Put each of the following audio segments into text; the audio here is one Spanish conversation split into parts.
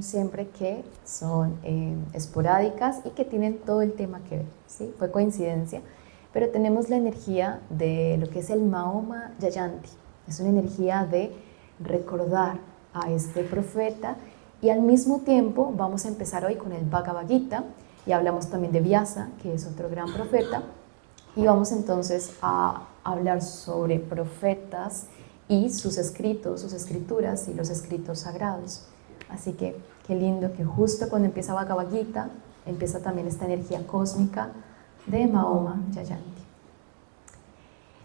Siempre que son esporádicas y que tienen todo el tema que ver, ¿sí? Fue coincidencia, pero tenemos la energía de lo que es el Mahoma Yayanti. Es una energía de recordar a este profeta y al mismo tiempo vamos a empezar hoy con el Bhagavad Gita y hablamos también de Vyasa, que es otro gran profeta, y vamos entonces a hablar sobre profetas y sus escritos, sus escrituras y los escritos sagrados. Así que qué lindo que justo cuando empieza Bhagavad Gita, empieza también esta energía cósmica de Mahoma Yayanti.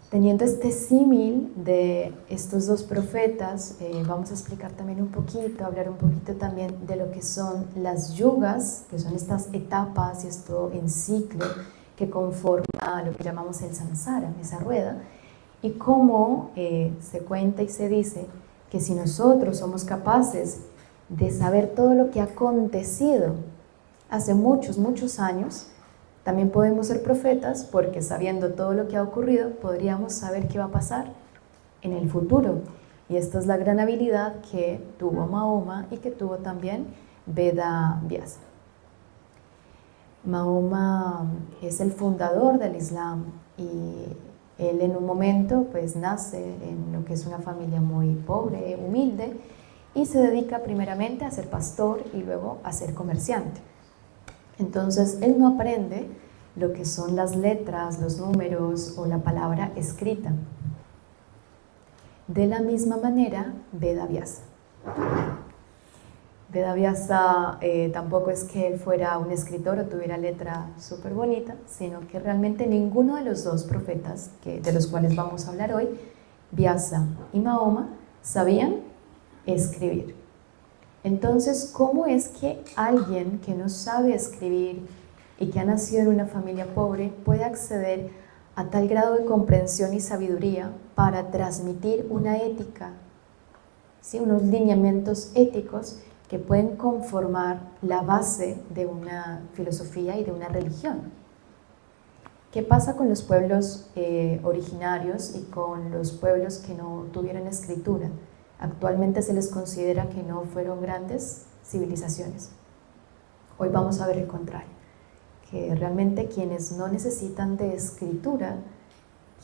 Teniendo este símil de estos dos profetas, vamos a explicar también un poquito, hablar un poquito también de lo que son las yugas, que son estas etapas y esto en ciclo que conforma lo que llamamos el samsara, esa rueda, y cómo se cuenta y se dice que si nosotros somos capaces de saber todo lo que ha acontecido hace muchos, muchos años, también podemos ser profetas porque sabiendo todo lo que ha ocurrido, podríamos saber qué va a pasar en el futuro. Y esta es la gran habilidad que tuvo Mahoma y que tuvo también Veda Vyasa. Mahoma es el fundador del Islam y él en un momento pues nace en lo que es una familia muy pobre, humilde, y se dedica primeramente a ser pastor y luego a ser comerciante. Entonces, él no aprende lo que son las letras, los números o la palabra escrita. De la misma manera, Veda Vyasa. Veda Vyasa tampoco es que él fuera un escritor o tuviera letra súper bonita, sino que realmente ninguno de los dos profetas de los cuales vamos a hablar hoy, Vyasa y Mahoma, sabían escribir. Entonces, ¿cómo es que alguien que no sabe escribir y que ha nacido en una familia pobre puede acceder a tal grado de comprensión y sabiduría para transmitir una ética, ¿sí? Unos lineamientos éticos que pueden conformar la base de una filosofía y de una religión? ¿Qué pasa con los pueblos originarios y con los pueblos que no tuvieron escritura? Actualmente se les considera que no fueron grandes civilizaciones. Hoy vamos a ver el contrario, que realmente quienes no necesitan de escritura,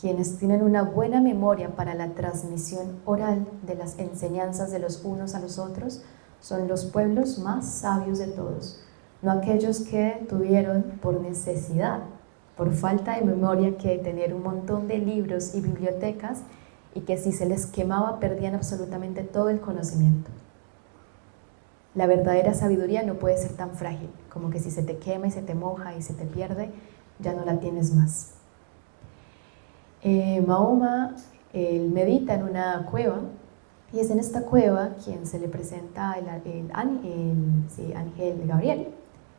quienes tienen una buena memoria para la transmisión oral de las enseñanzas de los unos a los otros, son los pueblos más sabios de todos, no aquellos que tuvieron por necesidad, por falta de memoria, que tener un montón de libros y bibliotecas y que si se les quemaba perdían absolutamente todo el conocimiento. La verdadera sabiduría no puede ser tan frágil, como que si se te quema y se te moja y se te pierde, ya no la tienes más. Mahoma medita en una cueva y es en esta cueva quien se le presenta el ángel Gabriel.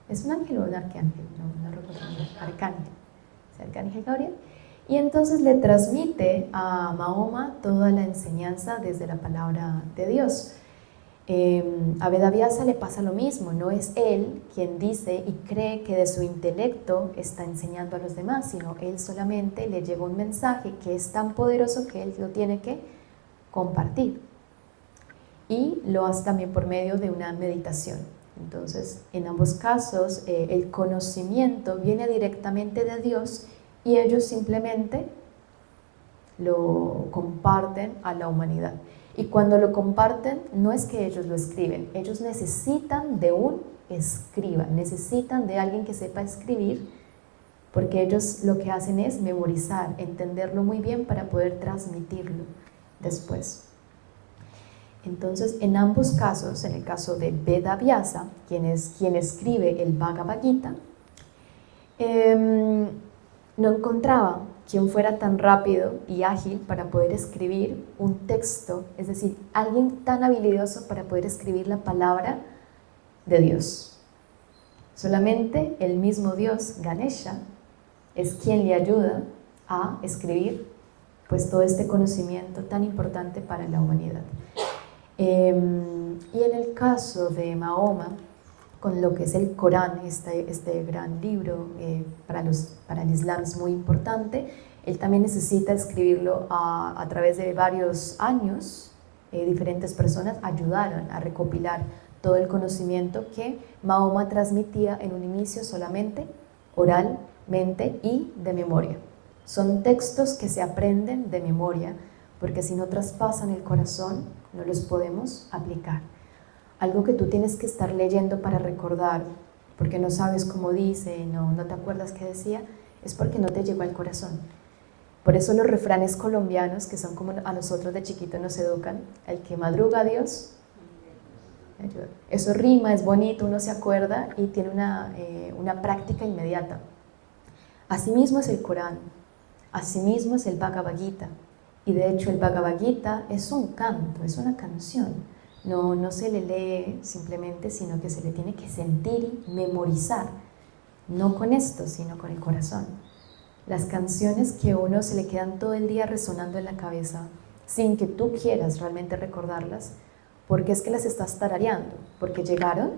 ¿Es un ángel o un arcángel? No recuerdo, arcángel. ¿Es arcángel Gabriel? Y entonces le transmite a Mahoma toda la enseñanza desde la palabra de Dios. A Veda Vyasa le pasa lo mismo, no es él quien dice y cree que de su intelecto está enseñando a los demás, sino él solamente le llega un mensaje que es tan poderoso que él lo tiene que compartir. Y lo hace también por medio de una meditación. Entonces, en ambos casos, el conocimiento viene directamente de Dios y ellos simplemente lo comparten a la humanidad. Y cuando lo comparten, no es que ellos lo escriben, ellos necesitan de un escriba, necesitan de alguien que sepa escribir, porque ellos lo que hacen es memorizar, entenderlo muy bien para poder transmitirlo después. Entonces, en ambos casos, en el caso de Veda Vyasa, quien escribe el Bhagavad Gita, no encontraba quien fuera tan rápido y ágil para poder escribir un texto, es decir, alguien tan habilidoso para poder escribir la palabra de Dios. Solamente el mismo Dios, Ganesha, es quien le ayuda a escribir pues todo este conocimiento tan importante para la humanidad. Y en el caso de Mahoma, con lo que es el Corán, este gran libro para el Islam es muy importante, él también necesita escribirlo a través de varios años. Diferentes personas ayudaron a recopilar todo el conocimiento que Mahoma transmitía en un inicio solamente oralmente y de memoria. Son textos que se aprenden de memoria, porque si no traspasan el corazón, no los podemos aplicar. Algo que tú tienes que estar leyendo para recordar, porque no sabes cómo dice, no te acuerdas qué decía, es porque no te llegó al corazón. Por eso los refranes colombianos, que son como a nosotros de chiquito nos educan, el que madruga a Dios, ayuda. Eso rima, es bonito, uno se acuerda y tiene una práctica inmediata. Asimismo es el Corán, asimismo es el Bhagavad Gita, y de hecho el Bhagavad Gita es un canto, es una canción. No se le lee simplemente, sino que se le tiene que sentir y memorizar, no con esto, sino con el corazón. Las canciones que a uno se le quedan todo el día resonando en la cabeza, sin que tú quieras realmente recordarlas, porque es que las estás tarareando, porque llegaron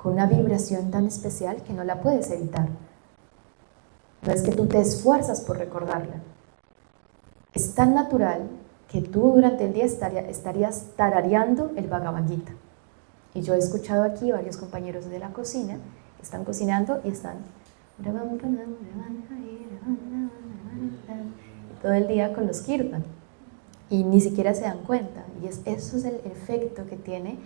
con una vibración tan especial que no la puedes evitar. No es que tú te esfuerzas por recordarla. Es tan natural que tú durante el día estarías tarareando el Bhagavad Gita. Y yo he escuchado aquí varios compañeros de la cocina que están cocinando y están todo el día con los kirtan y ni siquiera se dan cuenta. Y eso es el efecto que tiene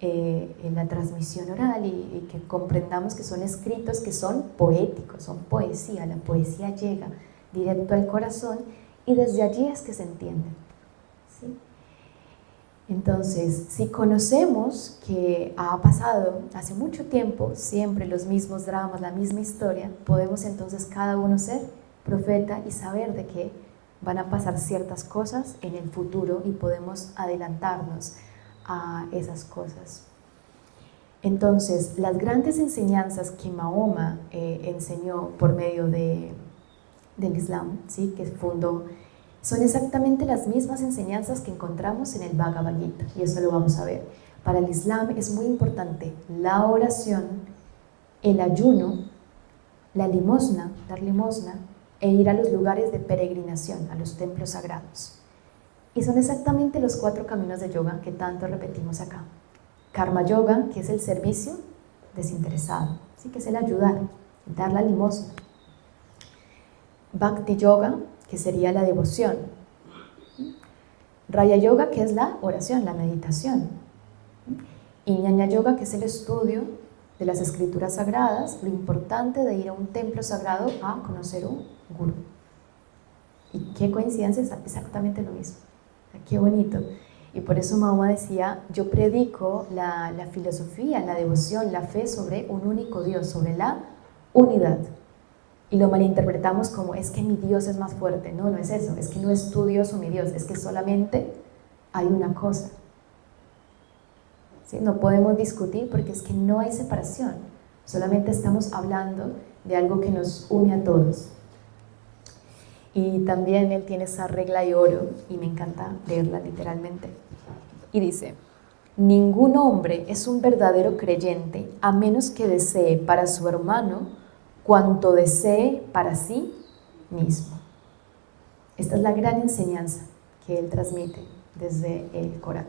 en la transmisión oral y que comprendamos que son escritos que son poéticos, son poesía. La poesía llega directo al corazón y desde allí es que se entiende. ¿Sí? Entonces, si conocemos que ha pasado hace mucho tiempo siempre los mismos dramas, la misma historia, podemos entonces cada uno ser profeta y saber de que van a pasar ciertas cosas en el futuro y podemos adelantarnos a esas cosas. Entonces, las grandes enseñanzas que Mahoma enseñó por medio del Islam, ¿sí?, que fundó, son exactamente las mismas enseñanzas que encontramos en el Bhagavad Gita, y eso lo vamos a ver. Para el Islam es muy importante la oración, el ayuno, la limosna, dar limosna, e ir a los lugares de peregrinación, a los templos sagrados. Y son exactamente los 4 caminos de yoga que tanto repetimos acá. Karma Yoga, que es el servicio desinteresado, ¿sí?, que es el ayudar, dar la limosna. Bhakti Yoga, que sería la devoción. Raya Yoga, que es la oración, la meditación. Y Ñaña Yoga, que es el estudio de las escrituras sagradas, lo importante de ir a un templo sagrado a conocer un gurú. Y qué coincidencia, es exactamente lo mismo. Qué bonito. Y por eso Mahoma decía, yo predico la filosofía, la devoción, la fe sobre un único Dios, sobre la unidad. Y lo malinterpretamos como, es que mi Dios es más fuerte. No, no es eso, es que no es tu Dios o mi Dios, es que solamente hay una cosa. ¿Sí? No podemos discutir porque es que no hay separación, solamente estamos hablando de algo que nos une a todos. Y también él tiene esa regla de oro, y me encanta leerla literalmente. Y dice, ningún hombre es un verdadero creyente a menos que desee para su hermano cuanto desee para sí mismo. Esta es la gran enseñanza que él transmite desde el Corán.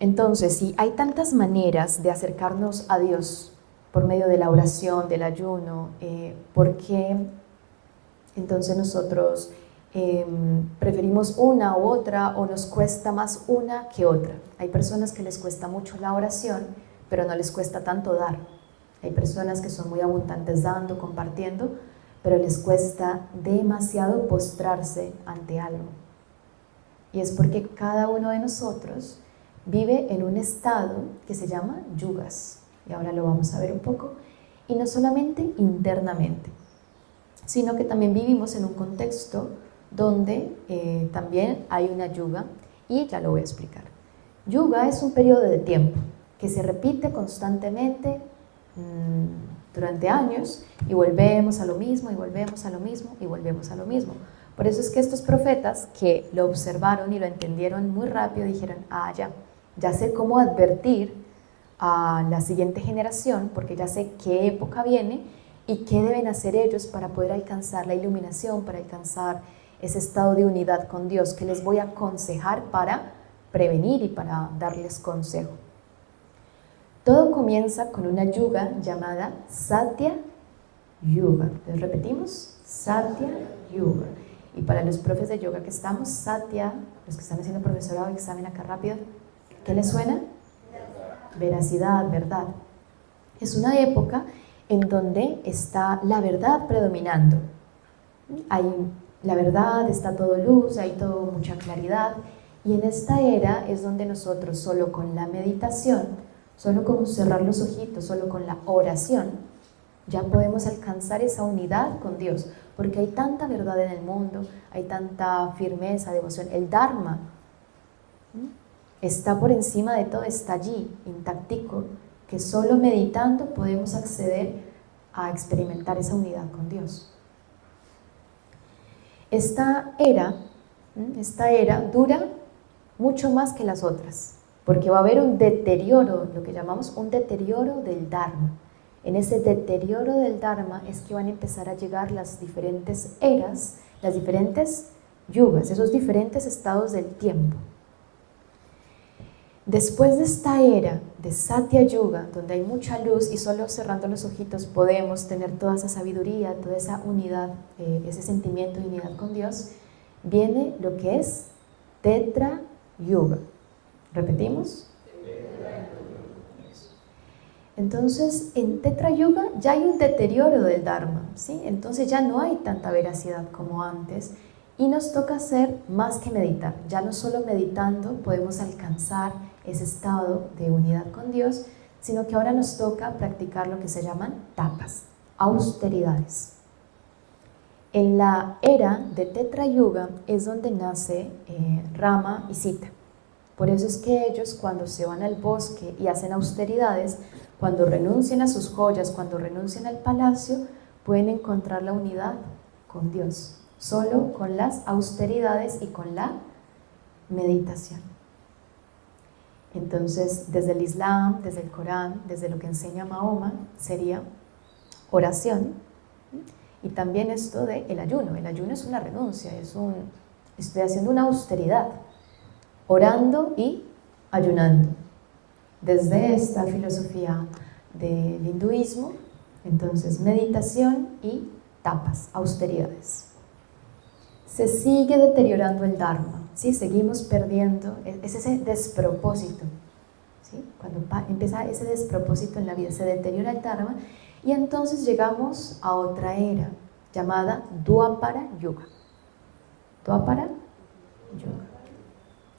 Entonces, si hay tantas maneras de acercarnos a Dios por medio de la oración, del ayuno, ¿por qué entonces nosotros preferimos una u otra, o nos cuesta más una que otra? Hay personas que les cuesta mucho la oración, pero no les cuesta tanto dar. Hay personas que son muy abundantes dando, compartiendo, pero les cuesta demasiado postrarse ante algo. Y es porque cada uno de nosotros vive en un estado que se llama yugas, y ahora lo vamos a ver un poco, y no solamente internamente, sino que también vivimos en un contexto donde también hay una yuga, y ya lo voy a explicar. Yuga es un periodo de tiempo que se repite constantemente durante años, y volvemos a lo mismo, y volvemos a lo mismo, y volvemos a lo mismo. Por eso es que estos profetas que lo observaron y lo entendieron muy rápido dijeron, ya sé cómo advertir a la siguiente generación, porque ya sé qué época viene y qué deben hacer ellos para poder alcanzar la iluminación, para alcanzar ese estado de unidad con Dios, que les voy a aconsejar para prevenir y para darles consejo. Todo comienza con una yuga llamada Satya Yuga. Entonces repetimos, Satya Yuga. Y para los profes de yoga que estamos, Satya, los que están haciendo profesorado, examen acá rápido, ¿qué les suena? Veracidad, verdad. Es una época en donde está la verdad predominando. Hay la verdad, está todo luz, hay todo mucha claridad. Y en esta era es donde nosotros solo con la meditación, solo con cerrar los ojitos, solo con la oración, ya podemos alcanzar esa unidad con Dios. Porque hay tanta verdad en el mundo, hay tanta firmeza, devoción. El Dharma está por encima de todo, está allí, intactico, que solo meditando podemos acceder a experimentar esa unidad con Dios. Esta era dura mucho más que las otras, porque va a haber un deterioro, lo que llamamos un deterioro del Dharma. En ese deterioro del Dharma es que van a empezar a llegar las diferentes eras, las diferentes yugas, esos diferentes estados del tiempo. Después de esta era de Satya Yuga, donde hay mucha luz y solo cerrando los ojitos podemos tener toda esa sabiduría, toda esa unidad, ese sentimiento de unidad con Dios, viene lo que es Tetra Yuga. ¿Repetimos? Entonces, en Tetra Yuga ya hay un deterioro del Dharma, ¿sí? Entonces ya no hay tanta veracidad como antes y nos toca hacer más que meditar. Ya no solo meditando podemos alcanzar ese estado de unidad con Dios, sino que ahora nos toca practicar lo que se llaman tapas, austeridades. En la era de Tetra Yuga es donde nace Rama y Sita. Por eso es que ellos cuando se van al bosque y hacen austeridades, cuando renuncian a sus joyas, cuando renuncian al palacio, pueden encontrar la unidad con Dios, solo con las austeridades y con la meditación. Entonces, desde el Islam, desde el Corán, desde lo que enseña Mahoma, sería oración y también esto del ayuno. El ayuno es una renuncia, estoy haciendo una austeridad, orando y ayunando. Desde esta filosofía del hinduismo, entonces meditación y tapas, austeridades. Se sigue deteriorando el Dharma, ¿sí? Seguimos perdiendo, es ese despropósito, ¿sí? Cuando empieza ese despropósito en la vida, se deteriora el Dharma y entonces llegamos a otra era llamada Dwapara Yuga. Dwapara Yuga.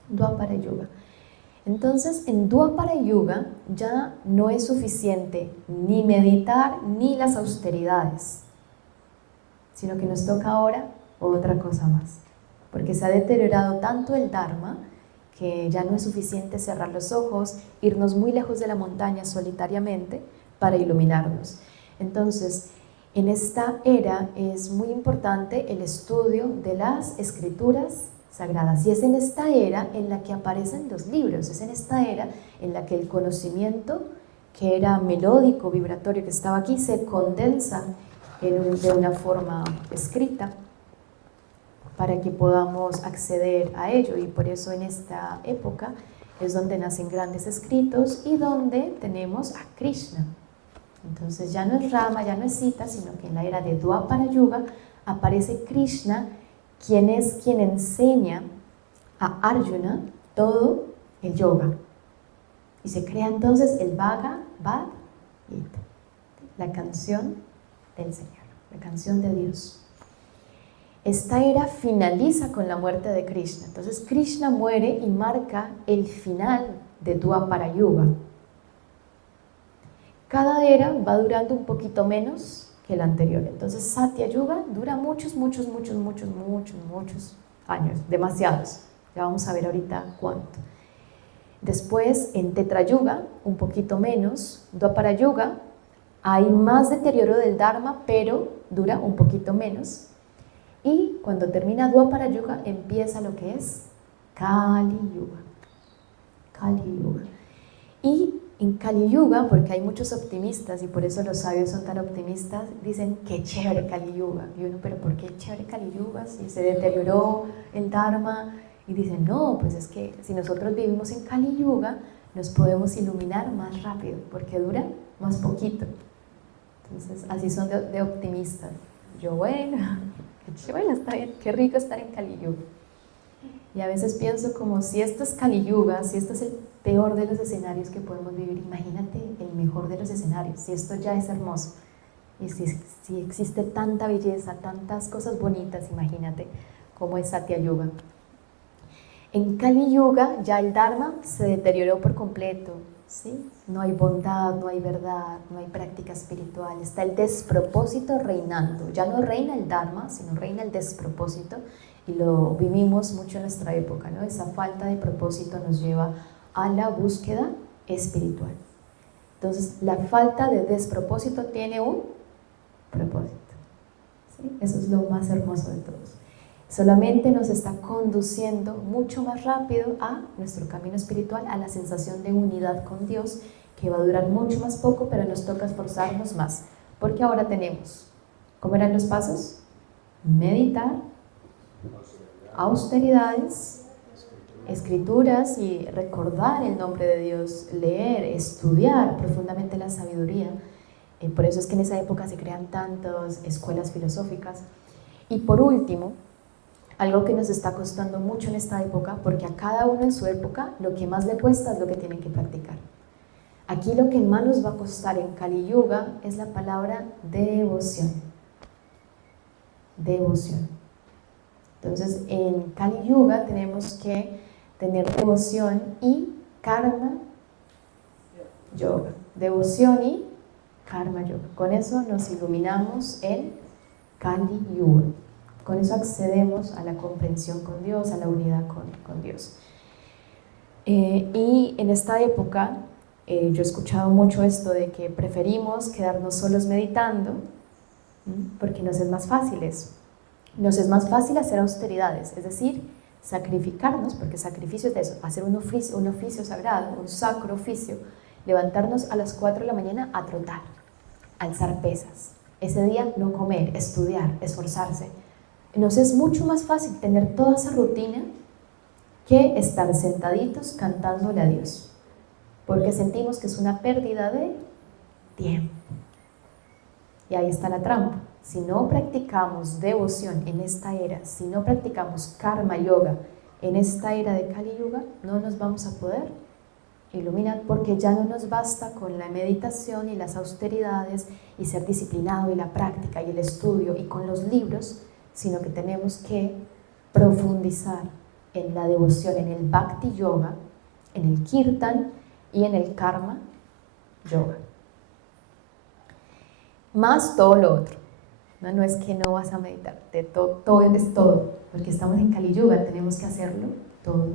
Dwapara Yuga. Entonces, en Dwapara Yuga ya no es suficiente ni meditar ni las austeridades, sino que nos toca ahora otra cosa más, porque se ha deteriorado tanto el Dharma que ya no es suficiente cerrar los ojos, irnos muy lejos de la montaña solitariamente para iluminarnos. Entonces, en esta era es muy importante el estudio de las escrituras sagradas, y es en esta era en la que aparecen los libros, es en esta era en la que el conocimiento que era melódico, vibratorio, que estaba aquí, se condensa de una forma escrita para que podamos acceder a ello, y por eso en esta época es donde nacen grandes escritos y donde tenemos a Krishna. Entonces ya no es Rama, ya no es Sita, sino que en la era de Dwapara Yuga aparece Krishna, quien es quien enseña a Arjuna todo el yoga. Y se crea entonces el Bhagavad Gita, la canción del Señor, la canción de Dios. Esta era finaliza con la muerte de Krishna. Entonces Krishna muere y marca el final de Dwapara Yuga. Cada era va durando un poquito menos que la anterior. Entonces Satya Yuga dura muchos años, demasiados. Ya vamos a ver ahorita cuánto. Después en Tetra Yuga, un poquito menos. Dwapara Yuga, hay más deterioro del Dharma, pero dura un poquito menos. Y cuando termina Dwapara Yuga empieza lo que es Kali Yuga. Kali Yuga. Y en Kali Yuga, porque hay muchos optimistas y por eso los sabios son tan optimistas, dicen que chévere Kali Yuga. Y uno, pero ¿por qué chévere Kali Yuga? Si se deterioró el Dharma, Y dicen, no, pues es que si nosotros vivimos en Kali Yuga, nos podemos iluminar más rápido, porque dura más poquito. Entonces, así son de optimistas. Yo, bueno, está bien, qué rico estar en Kali Yuga. Y a veces pienso como, si esto es Kali Yuga, si esto es el peor de los escenarios que podemos vivir, imagínate el mejor de los escenarios, si esto ya es hermoso. Y si existe tanta belleza, tantas cosas bonitas, imagínate cómo es Satya Yuga. En Kali Yuga ya el Dharma se deterioró por completo, ¿sí? No hay bondad, no hay verdad, no hay práctica espiritual, está el despropósito reinando. Ya no reina el Dharma, sino reina el despropósito, y lo vivimos mucho en nuestra época, ¿no? Esa falta de propósito nos lleva a la búsqueda espiritual. Entonces, la falta de despropósito tiene un propósito, ¿sí? Eso es lo más hermoso de todos. Solamente nos está conduciendo mucho más rápido a nuestro camino espiritual, a la sensación de unidad con Dios, que va a durar mucho más poco, pero nos toca esforzarnos más, porque ahora tenemos, ¿cómo eran los pasos? Meditar, austeridades, escrituras y recordar el nombre de Dios, leer, estudiar profundamente la sabiduría. Por eso es que en esa época se crean tantas escuelas filosóficas. Y por último, algo que nos está costando mucho en esta época, porque a cada uno en su época lo que más le cuesta es lo que tienen que practicar. Aquí lo que más nos va a costar en Kali Yuga es la palabra devoción. Devoción. Entonces, en Kali Yuga tenemos que tener devoción y karma yoga. Devoción y karma yoga. Con eso nos iluminamos en Kali Yuga. Con eso accedemos a la comprensión con Dios, a la unidad con Dios. Y en esta época, yo he escuchado mucho esto de que preferimos quedarnos solos meditando, porque nos es más fácil eso. Nos es más fácil hacer austeridades, es decir, sacrificarnos, porque sacrificio es de eso, hacer un oficio sagrado, un sacro oficio, levantarnos a las 4 de la mañana a trotar, alzar pesas. Ese día no comer, estudiar, esforzarse. Nos es mucho más fácil tener toda esa rutina que estar sentaditos cantándole a Dios, porque sentimos que es una pérdida de tiempo. Y ahí está la trampa. Si no practicamos devoción en esta era, si no practicamos karma yoga en esta era de Kali Yuga, no nos vamos a poder iluminar, porque ya no nos basta con la meditación y las austeridades y ser disciplinado y la práctica y el estudio y con los libros, sino que tenemos que profundizar en la devoción, en el Bhakti Yoga, en el Kirtan y en el Karma Yoga. Más todo lo otro. No es que no vas a meditar, todo es todo, porque estamos en Kali Yuga, tenemos que hacerlo todo.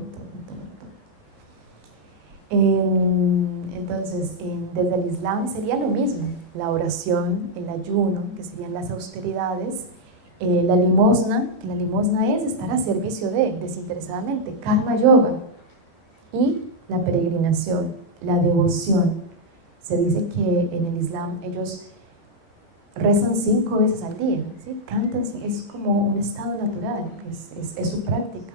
Entonces, desde el Islam sería lo mismo, la oración, el ayuno, que serían las austeridades, la limosna, que la limosna es estar a servicio desinteresadamente, karma yoga, y la peregrinación, la devoción. Se dice que en el Islam ellos rezan 5 veces al día, ¿sí? Cantan, es como un estado natural, es su práctica,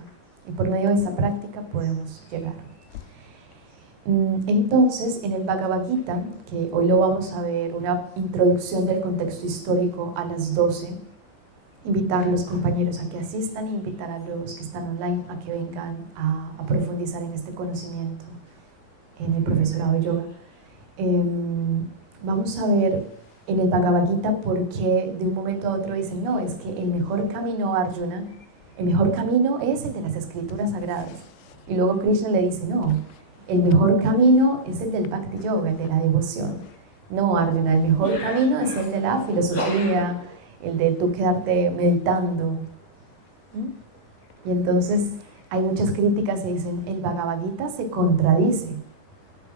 y por medio de esa práctica podemos llegar. Entonces, en el Bhagavad Gita, que hoy lo vamos a ver, una introducción del contexto histórico a las 12, invitar a los compañeros a que asistan e invitar a los que están online a que vengan a profundizar en este conocimiento en el profesorado de yoga. Vamos a ver en el Bhagavad Gita por qué de un momento a otro dicen, no, es que el mejor camino, Arjuna, el mejor camino es el de las escrituras sagradas. Y luego Krishna le dice, no, el mejor camino es el del Bhakti Yoga, el de la devoción. No, Arjuna, el mejor camino es el de la filosofía, el de tú quedarte meditando. Y entonces hay muchas críticas que dicen, el Bhagavad Gita se contradice.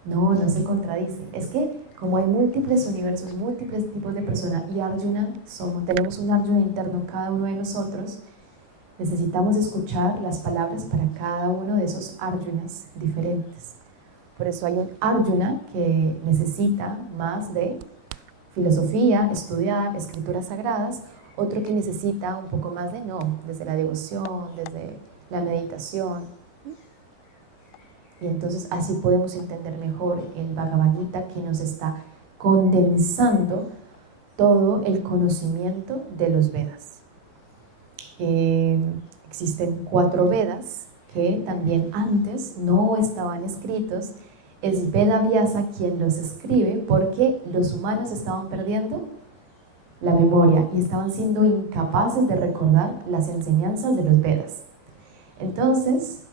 No, no se contradice. Es que como hay múltiples universos, múltiples tipos de personas, y Arjuna, tenemos un Arjuna interno cada uno de nosotros, necesitamos escuchar las palabras para cada uno de esos Arjunas diferentes. Por eso hay un Arjuna que necesita más de filosofía, estudiar escrituras sagradas, otro que necesita un poco más desde la devoción, desde la meditación. Y entonces así podemos entender mejor el Bhagavad Gita, que nos está condensando todo el conocimiento de los Vedas. Existen 4 Vedas que también antes no estaban escritos. Es Veda Vyasa quien los escribe porque los humanos estaban perdiendo la memoria y estaban siendo incapaces de recordar las enseñanzas de los Vedas. Entonces,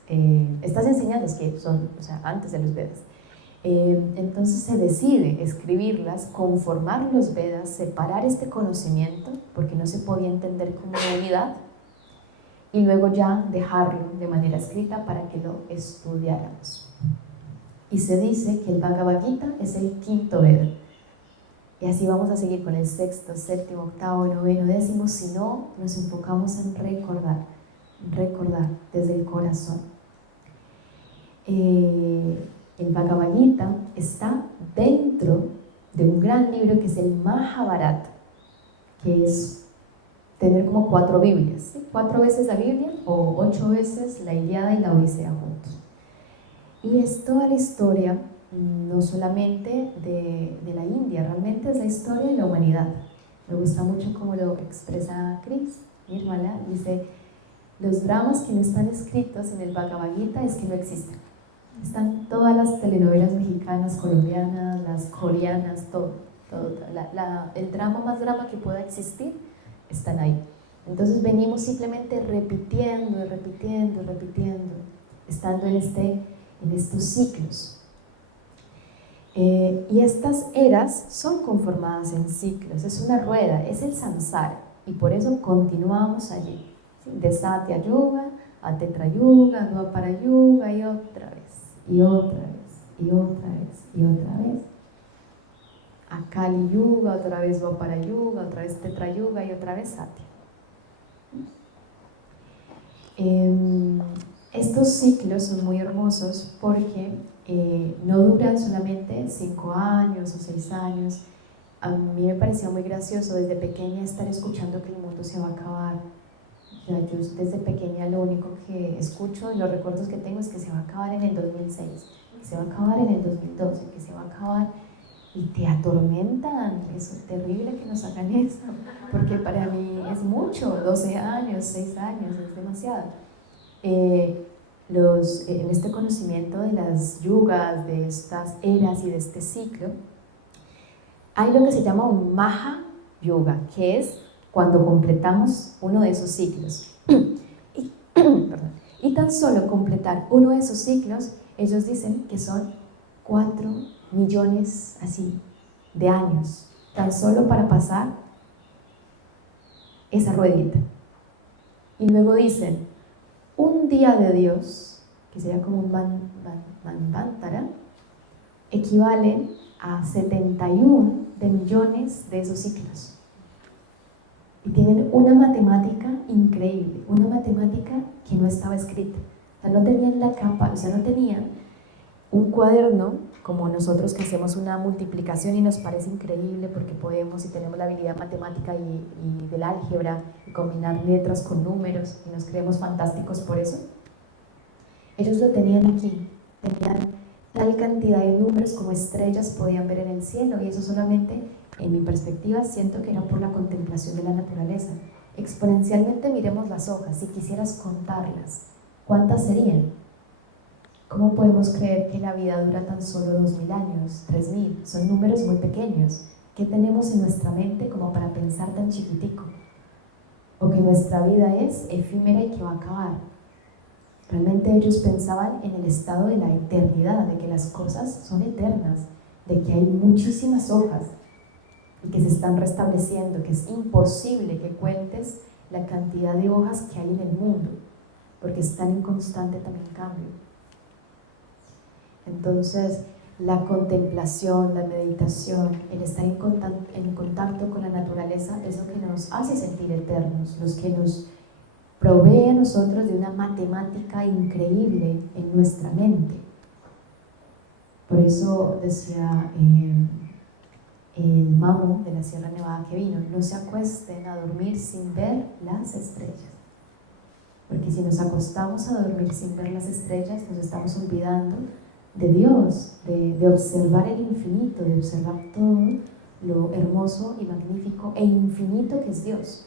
estas enseñanzas que son, o sea, antes de los Vedas, entonces se decide escribirlas, conformar los Vedas, separar este conocimiento, porque no se podía entender como unidad, y luego ya dejarlo de manera escrita para que lo estudiáramos. Y se dice que el Bhagavad Gita es el 5º Veda. Y así vamos a seguir con el 6º, 7º, 8º, 9º, 10º, si no nos enfocamos en recordar desde el corazón. El Bhagavad Gita está dentro de un gran libro que es el Mahabharata, que es tener como 4 Biblias, ¿sí? 4 veces la Biblia o 8 veces la Ilíada y la Odisea juntos. Y es toda la historia, no solamente de la India, realmente es la historia de la humanidad. Me gusta mucho cómo lo expresa Chris Nirmala. Dice, los dramas que no están escritos en el Bhagavad Gita es que no existen. Están todas las telenovelas mexicanas, colombianas, las coreanas, todo. El drama que pueda existir, están ahí. Entonces venimos simplemente repitiendo, estando en estos ciclos. Y estas eras son conformadas en ciclos, es una rueda, es el samsara, y por eso continuamos allí, ¿sí? De Satya Yuga a Tetra Yuga, Dwapara Yuga, y otra vez, a Kali Yuga, otra vez Dwapara Yuga, otra vez Tetra Yuga y otra vez Satya. Estos ciclos son muy hermosos porque no duran solamente 5 años o 6 años. A mí me parecía muy gracioso desde pequeña estar escuchando que el mundo se va a acabar. Yo desde pequeña lo único que escucho, los recuerdos que tengo es que se va a acabar en el 2006, que se va a acabar en el 2012, que se va a acabar, y te atormentan. Es terrible que nos hagan eso, porque para mí es mucho, 12 años, 6 años, es demasiado. En este conocimiento de las yugas, de estas eras y de este ciclo, hay lo que se llama un Maha Yuga, que es cuando completamos uno de esos ciclos. Y tan solo completar uno de esos ciclos, ellos dicen que son 4 millones así de años, tan solo para pasar esa ruedita. Y luego dicen, un día de Dios, que sería como un Manvantara, equivale a 71 de millones de esos ciclos. Y tienen una matemática increíble, una matemática que no estaba escrita. O sea, no tenían no tenían un cuaderno como nosotros, que hacemos una multiplicación y nos parece increíble porque podemos y tenemos la habilidad matemática y del álgebra, y combinar letras con números, y nos creemos fantásticos por eso. Ellos lo tenían aquí, tenían tal cantidad de números como estrellas podían ver en el cielo, y eso solamente, en mi perspectiva, siento que era por la contemplación de la naturaleza. Exponencialmente miremos las hojas, si quisieras contarlas, ¿cuántas serían? ¿Cómo podemos creer que la vida dura tan solo 2000 años, 3000? Son números muy pequeños. ¿Qué tenemos en nuestra mente como para pensar tan chiquitico? O que nuestra vida es efímera y que va a acabar. Realmente ellos pensaban en el estado de la eternidad, de que las cosas son eternas, de que hay muchísimas hojas y que se están restableciendo, que es imposible que cuentes la cantidad de hojas que hay en el mundo, porque están en constante también cambio. Entonces, la contemplación, la meditación, el estar en contacto con la naturaleza es lo que nos hace sentir eternos, los que nos provee a nosotros de una matemática increíble en nuestra mente. Por eso decía el mamo de la Sierra Nevada que vino, no se acuesten a dormir sin ver las estrellas. Porque si nos acostamos a dormir sin ver las estrellas, nos estamos olvidando de Dios, de observar el infinito, de observar todo lo hermoso y magnífico e infinito que es Dios.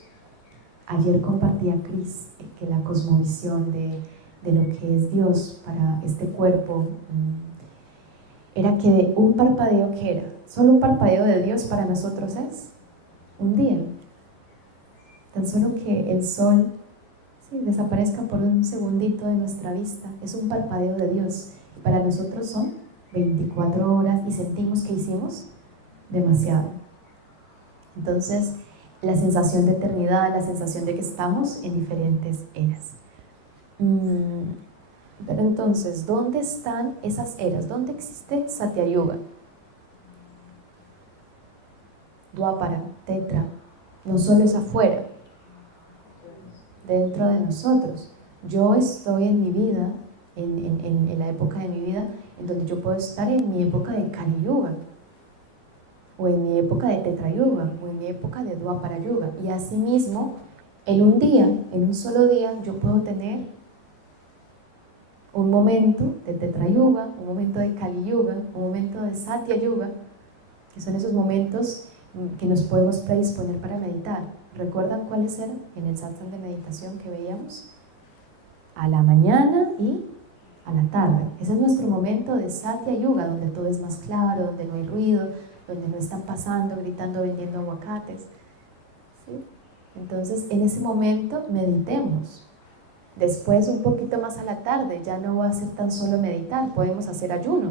Ayer compartía Cris que la cosmovisión de lo que es Dios para este cuerpo era que un parpadeo, que era solo un parpadeo de Dios para nosotros es un día. Tan solo que el sol desaparezca por un segundito de nuestra vista, es un parpadeo de Dios. Y para nosotros son 24 horas y sentimos que hicimos demasiado. Entonces, la sensación de eternidad, la sensación de que estamos en diferentes eras. Pero entonces, ¿dónde están esas eras? ¿Dónde existe Satya Yuga? Dwapara, Tetra, no solo es afuera, dentro de nosotros. Yo estoy en mi vida, en la época de mi vida, en donde yo puedo estar en mi época de Kali Yuga, o en mi época de Tetra Yuga, o en mi época de Dwapara Yuga. Y asimismo, en un día, en un solo día, yo puedo tener un momento de Tetra Yuga, un momento de Kali Yuga, un momento de Satya Yuga, que son esos momentos que nos podemos predisponer para meditar. ¿Recuerdan cuáles eran en el satsang de meditación que veíamos? A la mañana y a la tarde. Ese es nuestro momento de Satya Yuga, donde todo es más claro, donde no hay ruido, donde no están pasando, gritando, vendiendo aguacates. ¿Sí? Entonces, en ese momento meditemos. Después, un poquito más a la tarde, ya no va a ser tan solo meditar, podemos hacer ayuno,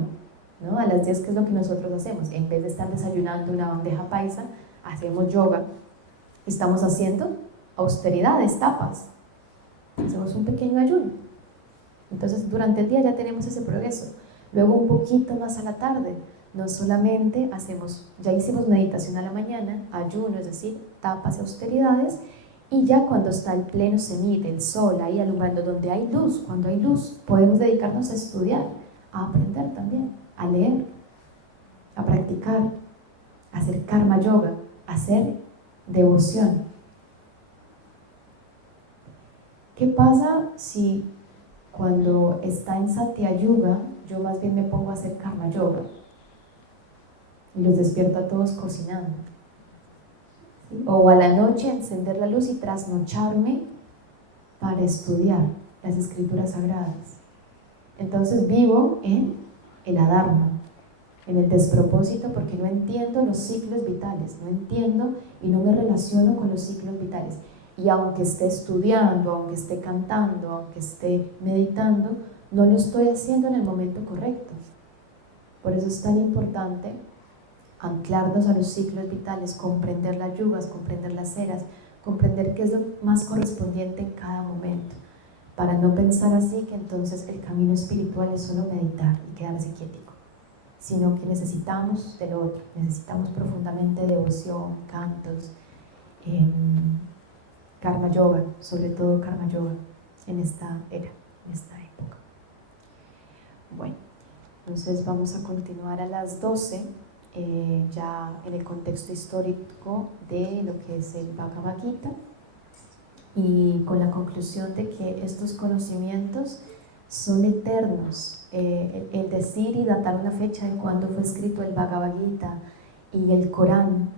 ¿no? A las 10, ¿qué es lo que nosotros hacemos? En vez de estar desayunando una bandeja paisa, hacemos yoga. Estamos haciendo austeridades, tapas. Hacemos un pequeño ayuno. Entonces, durante el día ya tenemos ese progreso. Luego, un poquito más a la tarde, no solamente hacemos, ya hicimos meditación a la mañana, ayuno, es decir, tapas y austeridades, y ya cuando está el pleno cenit, el sol ahí alumbrando, donde hay luz, cuando hay luz, podemos dedicarnos a estudiar, a aprender también, a leer, a practicar, a hacer karma yoga, a hacer devoción. ¿Qué pasa si cuando está en Satya Yuga yo más bien me pongo a hacer karma yoga y los despierto a todos cocinando? ¿Sí? O a la noche encender la luz y trasnocharme para estudiar las escrituras sagradas. Entonces vivo en el adharma, en el despropósito, porque no entiendo los ciclos vitales, no entiendo y no me relaciono con los ciclos vitales. Y aunque esté estudiando, aunque esté cantando, aunque esté meditando, no lo estoy haciendo en el momento correcto. Por eso es tan importante anclarnos a los ciclos vitales, comprender las yugas, comprender las eras, comprender qué es lo más correspondiente en cada momento, para no pensar así que entonces el camino espiritual es solo meditar y quedarse quietico, sino que necesitamos de lo otro, necesitamos profundamente devoción, cantos, karma yoga, sobre todo karma yoga en esta era, en esta época. Bueno, entonces vamos a continuar a las 12, ya en el contexto histórico de lo que es el Bhagavad Gita, y con la conclusión de que estos conocimientos son eternos. El decir y datar una fecha de cuando fue escrito el Bhagavad Gita y el Corán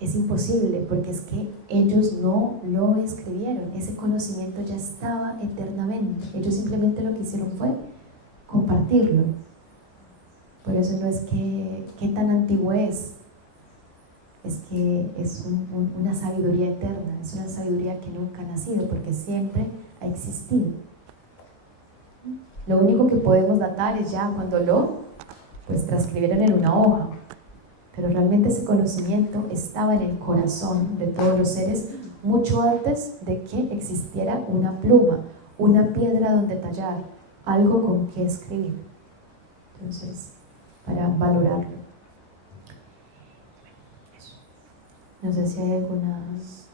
es imposible, porque es que ellos no lo escribieron, ese conocimiento ya estaba eternamente, ellos simplemente lo que hicieron fue compartirlo. Por eso no es que qué tan antiguo es que es una sabiduría eterna, es una sabiduría que nunca ha nacido, porque siempre ha existido. Lo único que podemos datar es ya cuando lo transcribieron en una hoja, pero realmente ese conocimiento estaba en el corazón de todos los seres mucho antes de que existiera una pluma, una piedra donde tallar, algo con que escribir. Entonces, para valorarlo. No sé si hay algunas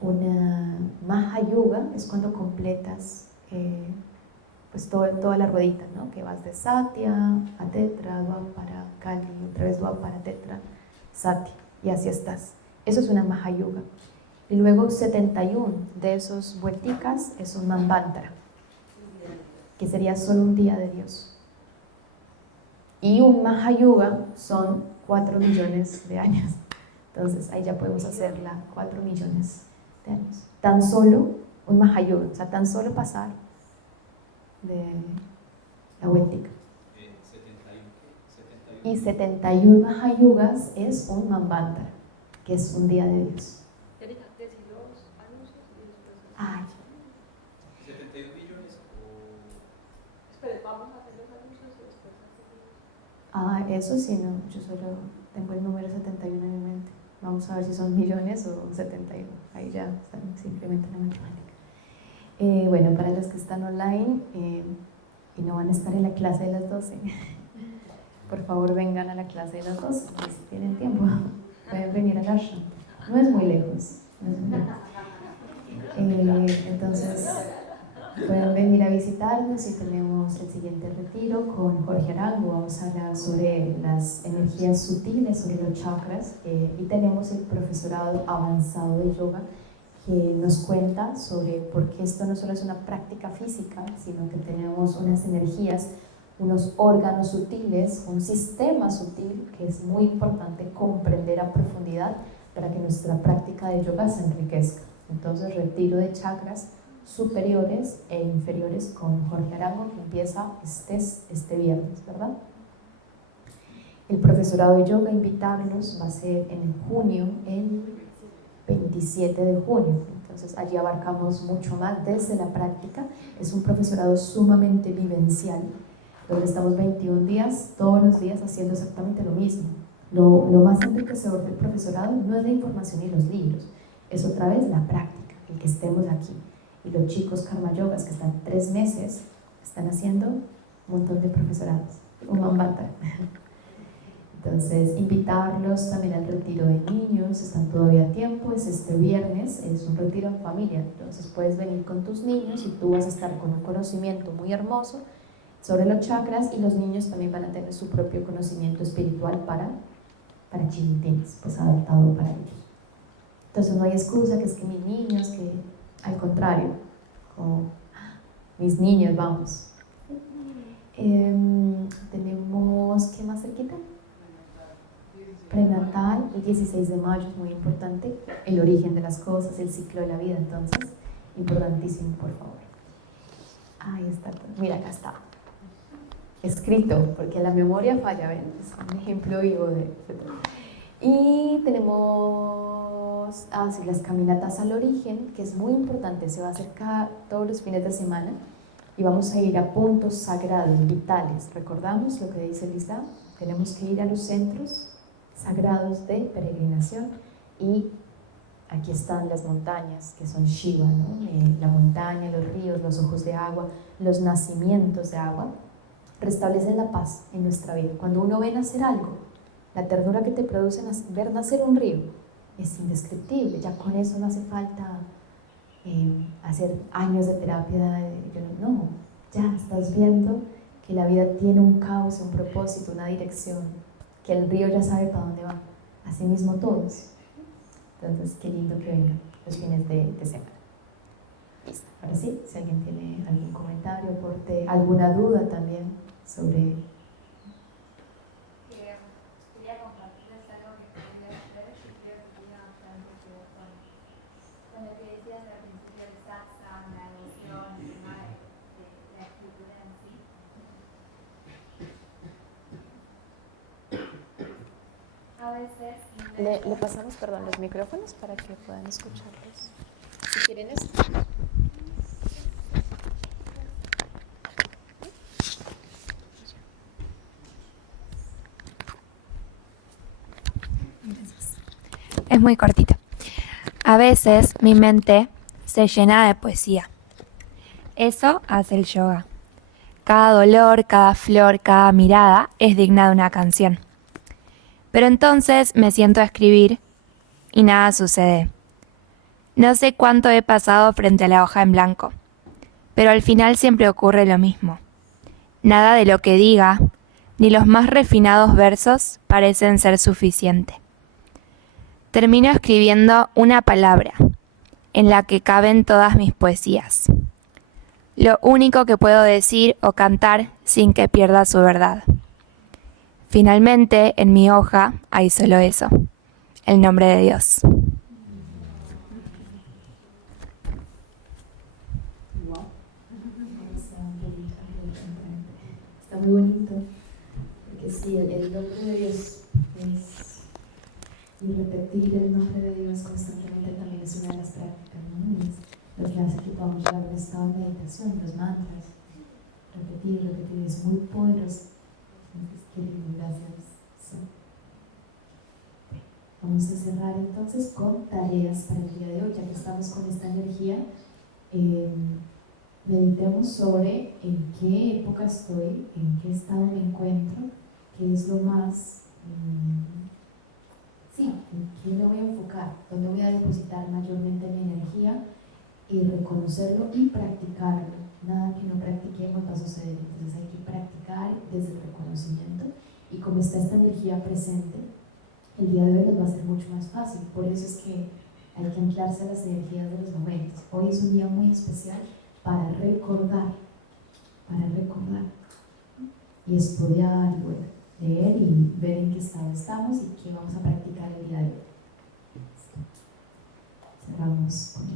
una Maha Yuga es cuando completas toda la ruedita, ¿no? Que vas de Satya a Tetra, Dwapara, Kali, otra vez Dwapara, Tetra, Satya, y así estás. Eso es una Mahayuga. Y luego 71 de esos vuelticas es un Manvantara, que sería solo un día de Dios. Y un Mahayuga son 4 millones de años. Entonces ahí ya podemos hacerla 4 millones de años. Tan solo un Mahayuga, o sea, tan solo pasar de la vueltica. 71. Y 71 Mahayugas es un Manvantara, que es un día de Dios. Ay. 71 millones o... Espera, vamos a hacer los anuncios y después Eso sí, no, yo solo tengo el número 71 en mi mente. Vamos a ver si son millones o 71. Ahí ya simplemente la matemática. Bueno, para los que están online y no van a estar en la clase de las 12, por favor vengan a la clase de las 12, si tienen tiempo. Pueden venir al ashram. No es muy lejos. No es muy lejos. Entonces, pueden venir a visitarnos y tenemos el siguiente retiro con Jorge Arango. Vamos a hablar sobre las energías sutiles, sobre los chakras, y tenemos el profesorado avanzado de yoga que nos cuenta sobre por qué esto no solo es una práctica física, sino que tenemos unas energías, unos órganos sutiles, un sistema sutil que es muy importante comprender a profundidad para que nuestra práctica de yoga se enriquezca. Entonces, retiro de chakras superiores e inferiores con Jorge Arango, que empieza este viernes, ¿verdad? El profesorado de yoga, invitarlos, va a ser en junio, el 27 de junio. Entonces, allí abarcamos mucho más desde la práctica. Es un profesorado sumamente vivencial, donde estamos 21 días, todos los días haciendo exactamente lo mismo. Lo más enriquecedor del profesorado no es la información y los libros, es otra vez la práctica, el que estemos aquí. Y los chicos Karma Yogas que están 3 meses están haciendo un montón de profesorados, un Manvantara. Entonces, invitarlos también al retiro de niños, están todavía a tiempo, es este viernes, es un retiro en familia. Entonces, puedes venir con tus niños y tú vas a estar con un conocimiento muy hermoso sobre los chakras, y los niños también van a tener su propio conocimiento espiritual para chiquitines, pues adaptado para ellos. Entonces no hay excusa que es que mis niños, que al contrario, como mis niños, vamos. Tenemos, ¿qué más cerquita? Prenatal, el 16 de mayo es muy importante, el origen de las cosas, el ciclo de la vida, entonces, importantísimo, por favor. Ahí está, mira, acá está. Escrito, porque la memoria falla, ¿ven? Es un ejemplo vivo de todo. Y tenemos las caminatas al origen, que es muy importante, se va a hacer todos los fines de semana y vamos a ir a puntos sagrados, vitales. ¿Recordamos lo que dice el Islam? Tenemos que ir a los centros sagrados de peregrinación, y aquí están las montañas, que son Shiva, ¿no? La montaña, los ríos, los ojos de agua, los nacimientos de agua, restablecen la paz en nuestra vida. Cuando uno ve nacer algo, la ternura que te produce ver nacer un río es indescriptible. Ya con eso no hace falta hacer años de terapia. No, ya estás viendo que la vida tiene un cauce, un propósito, una dirección, que el río ya sabe para dónde va. Así mismo todos. Entonces, qué lindo que vengan los fines de semana. Listo. Ahora sí, si alguien tiene algún comentario, aporte, alguna duda también sobre... Quería compartirles algo que quería hacer y creo que tiene bastante que ver con lo que decías al principio del satsang, la devoción, el tema de la escritura en sí. A veces... Le pasamos, perdón, los micrófonos para que puedan escucharlos. Si quieren esto. Es muy cortito. A veces mi mente se llena de poesía. Eso hace el yoga. Cada dolor, cada flor, cada mirada es digna de una canción. Pero entonces me siento a escribir y nada sucede. No sé cuánto he pasado frente a la hoja en blanco, pero al final siempre ocurre lo mismo. Nada de lo que diga, ni los más refinados versos parecen ser suficiente. termino escribiendo una palabra en la que caben todas mis poesías. Lo único que puedo decir o cantar sin que pierda su verdad. Finalmente, en mi hoja hay solo eso, el nombre de Dios. Está muy bonito, porque sí, el nombre de Dios es, y repetir el nombre de Dios constantemente también es una de las prácticas, ¿no? Lo que hace que podamos llegar a un estado de meditación, los mantras, repetir, es muy poderoso. Entonces, qué lindo, gracias. Sí. Vamos a cerrar entonces con tareas para el día de hoy, ya que estamos con esta energía. Meditemos sobre en qué época estoy, en qué estado me encuentro, qué es lo más, en qué me voy a enfocar, dónde voy a depositar mayormente mi energía y reconocerlo y practicarlo. Nada que no practiquemos va a suceder, entonces hay que practicar desde el reconocimiento y como está esta energía presente, el día de hoy nos va a ser mucho más fácil. Por eso es que hay que anclarse a las energías de los momentos. Hoy es un día muy especial para recordar, y estudiar, y bueno, leer y ver en qué estado estamos y qué vamos a practicar el día de hoy. Cerramos con